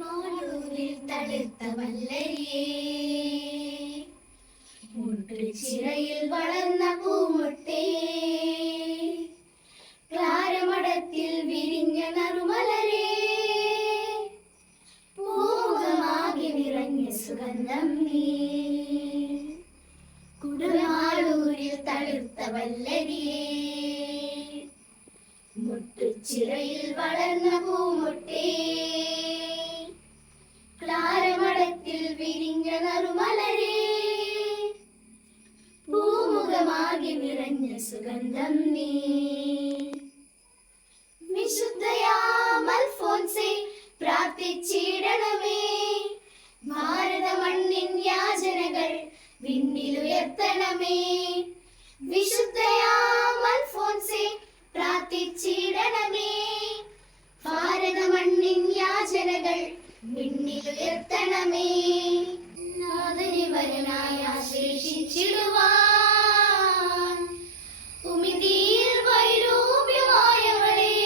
മാളൂരിൽ തളിർത്ത വല്ലരിയേ, മുട്ടുചിറയിൽ വളർന്ന പൂമൊട്ടേ, ക്ലാരമടത്തിൽ വിരിഞ്ഞ നറുമലരേ, പൂമുഖമാകെ നിറഞ്ഞ സുഗന്ധം നീ. കുടമാളൂരിൽ തളിർത്ത വല്ലരിയേ, മുട്ടുചിറയിൽ വളർന്ന പൂമൊട്ടേ, ക്ലാരമടത്തിൽ വിരിഞ്ഞ നറുമലരേ, പൂമുഖമാകെ നിറഞ്ഞ സുഗന്ധം നീ. വിശുദ്ധയാം അൽഫോൻസേ പ്രാർത്ഥിച്ചിടണമേ, ഭാരത മണ്ണിൻ യാചനകൾ വിണ്ണിലുയർത്തണമേ. വിശുദ്ധയാം അൽഫോൻസേ പ്രാർത്ഥിച്ചിടണമേ, ഭാരത മണ്ണിൻ യാചനകൾ വിണ്ണിലുയർത്തണമേ. നാഥനെ വരനായി ആശ്ലേഷിച്ചിടുവാൻ ഉമിതിയിൽ വൈരൂപ്യമായവളേ,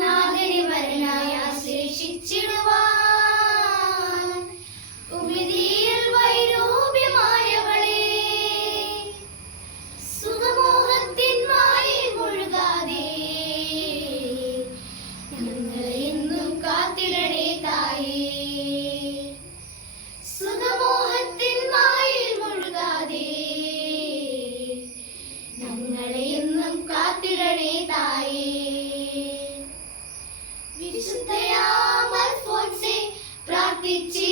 നാഥനെ വരനായി ആശ്ലേഷിച്ചിടുവാൻ ഉമിതിയിൽ വൈരൂപ്യമായവളേ, സുഖമോഹത്തിൻ മായയിൽ മുഴുകാതെ ഞങ്ങളെ എന്നും കാത്തിടണേ തായേ. സുഖമോഹത്തിൻ മായയിൽ മുഴുകാതെ ഞങ്ങളെ എന്നും കാത്തിടണേ തായേ. വിശുദ്ധയാം അൽഫോൻസേ പ്രാർത്ഥിച്ചി